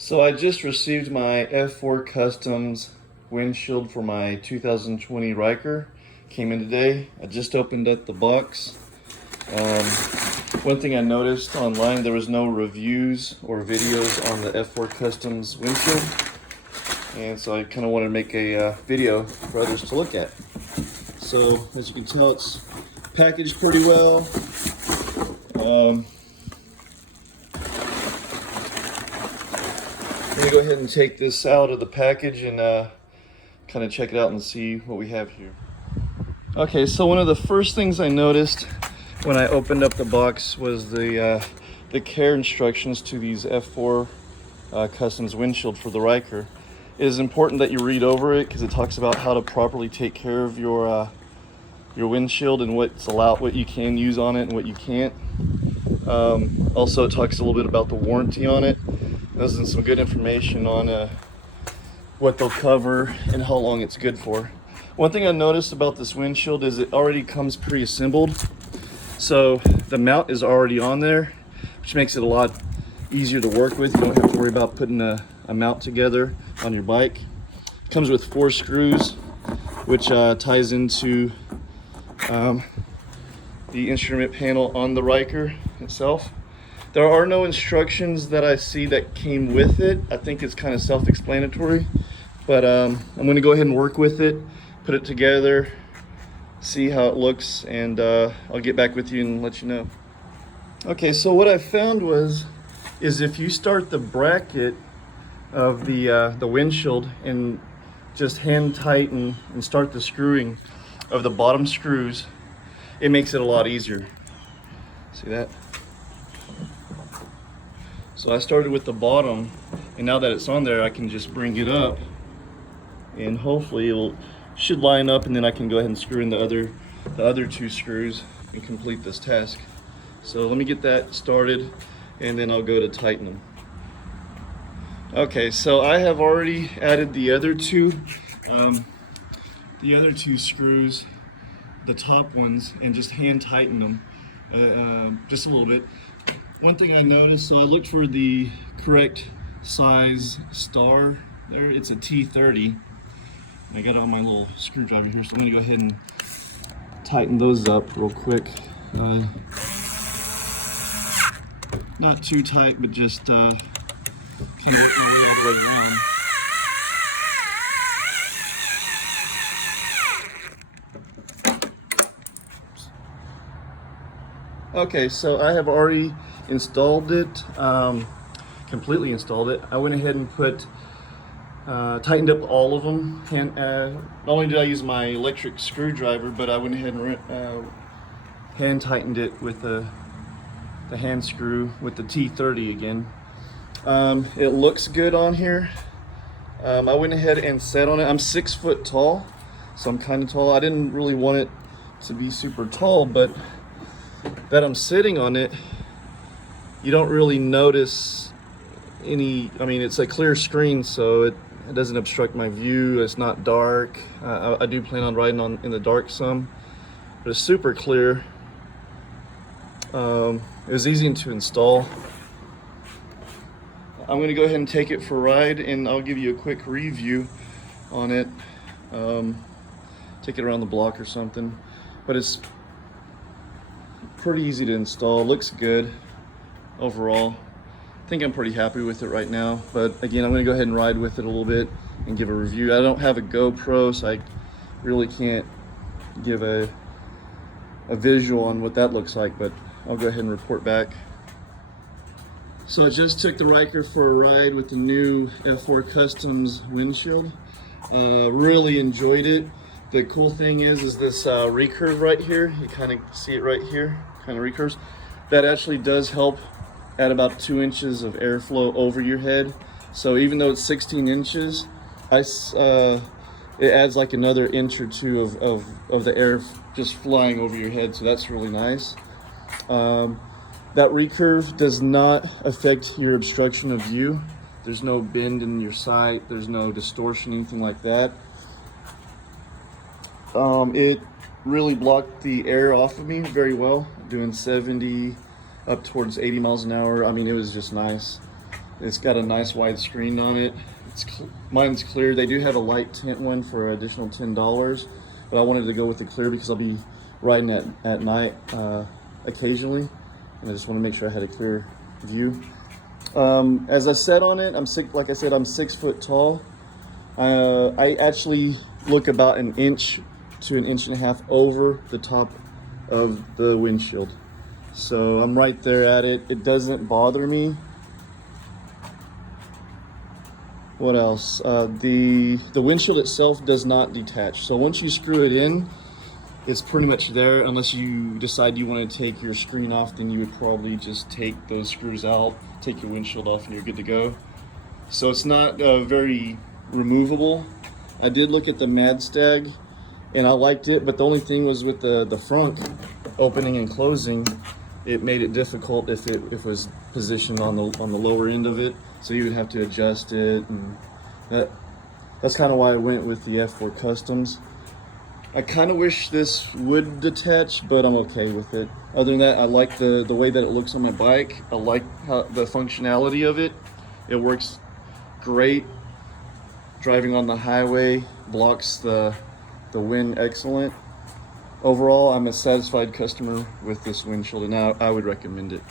So I just received my F4 Customs windshield for my 2020 Ryker. Came in today. I just opened up the box. One thing I noticed online, there was no reviews or videos on the F4 Customs windshield. And so I kind of wanted to make a video for others to look at. So as you can tell, it's packaged pretty well. I'm gonna go ahead and take this out of the package and kind of check it out and see what we have here. Okay, so one of the first things I noticed when I opened up the box was the care instructions to these F4 Customs windshield for the Ryker. It is important that you read over it because it talks about how to properly take care of your windshield and what's allowed, what you can use on it and what you can't. Also, it talks a little bit about the warranty on it. There's some good information on what they'll cover and how long it's good for. One thing I noticed about this windshield is it already comes pre-assembled. So the mount is already on there, which makes it a lot easier to work with. You don't have to worry about putting a mount together on your bike. It comes with 4 screws, which ties into the instrument panel on the Ryker itself. There are no instructions that I see that came with it. I think it's kind of self-explanatory, but I'm going to go ahead and work with it, put it together, see how it looks, and I'll get back with you and let you know. Okay, so what I found is if you start the bracket of the windshield and just hand tighten and start the screwing of the bottom screws, it makes it a lot easier. See that? So I started with the bottom, and now that it's on there, I can just bring it up, and hopefully it should line up, and then I can go ahead and screw in the other 2 screws and complete this task. So let me get that started, and then I'll go to tighten them. Okay, so I have already added the other two screws, the top ones, and just hand tighten them just a little bit. One thing I noticed, so I looked for the correct size star there. It's a T30. I got it on my little screwdriver here, so I'm gonna go ahead and tighten those up real quick. Not too tight, but just kind of working my way all the way around. Okay, so I have already installed it, completely installed it. I went ahead and tightened up all of them. Not only did I use my electric screwdriver, but I went ahead and hand tightened it with the hand screw with the T30 again. It looks good on here. I went ahead and sat on it. I'm 6 foot tall, so I'm kind of tall. I didn't really want it to be super tall, but that I'm sitting on it, you don't really notice any, I mean, it's a clear screen, so it doesn't obstruct my view. It's not dark. I do plan on riding in the dark some, but it's super clear. It was easy to install. I'm going to go ahead and take it for a ride, and I'll give you a quick review on it. Take it around the block or something, but it's pretty easy to install. Looks good overall. I think I'm pretty happy with it right now, but again, I'm going to go ahead and ride with it a little bit and give a review. I don't have a GoPro, so I really can't give a visual on what that looks like, but I'll go ahead and report back. So I just took the Ryker for a ride with the new F4 Customs windshield. Really enjoyed it. The cool thing is this recurve right here. You kind of see it right here, kind of recurves. That actually does help add about 2 inches of airflow over your head. So even though it's 16 inches, it adds like another inch or 2 of the air just flying over your head. So that's really nice. That recurve does not affect your obstruction of view. There's no bend in your sight. There's no distortion, anything like that. It really blocked the air off of me very well, doing 70 up towards 80 miles an hour. I mean, it was just nice. It's got a nice wide screen on it. Mine's clear. They do have a light tint one for an additional $10, but I wanted to go with the clear because I'll be riding at night occasionally, and I just want to make sure I had a clear view. As I said on it, like I said, I'm 6 foot tall. I actually look about an inch to an inch and a half over the top of the windshield. So I'm right there at it. It doesn't bother me. What else? The windshield itself does not detach. So once you screw it in, it's pretty much there. Unless you decide you want to take your screen off, then you would probably just take those screws out, take your windshield off, and you're good to go. So it's not very removable. I did look at the Madstag and I liked it, but the only thing was with the front opening and closing, it made it difficult if it was positioned on the lower end of it. So you would have to adjust it, and that's kind of why I went with the F4 Customs. I kind of wish this would detach, but I'm okay with it. Other than that, I like the way that it looks on my bike. I like the functionality of it. It works great. Driving on the highway, blocks the wind excellent. Overall, I'm a satisfied customer with this windshield, and I would recommend it.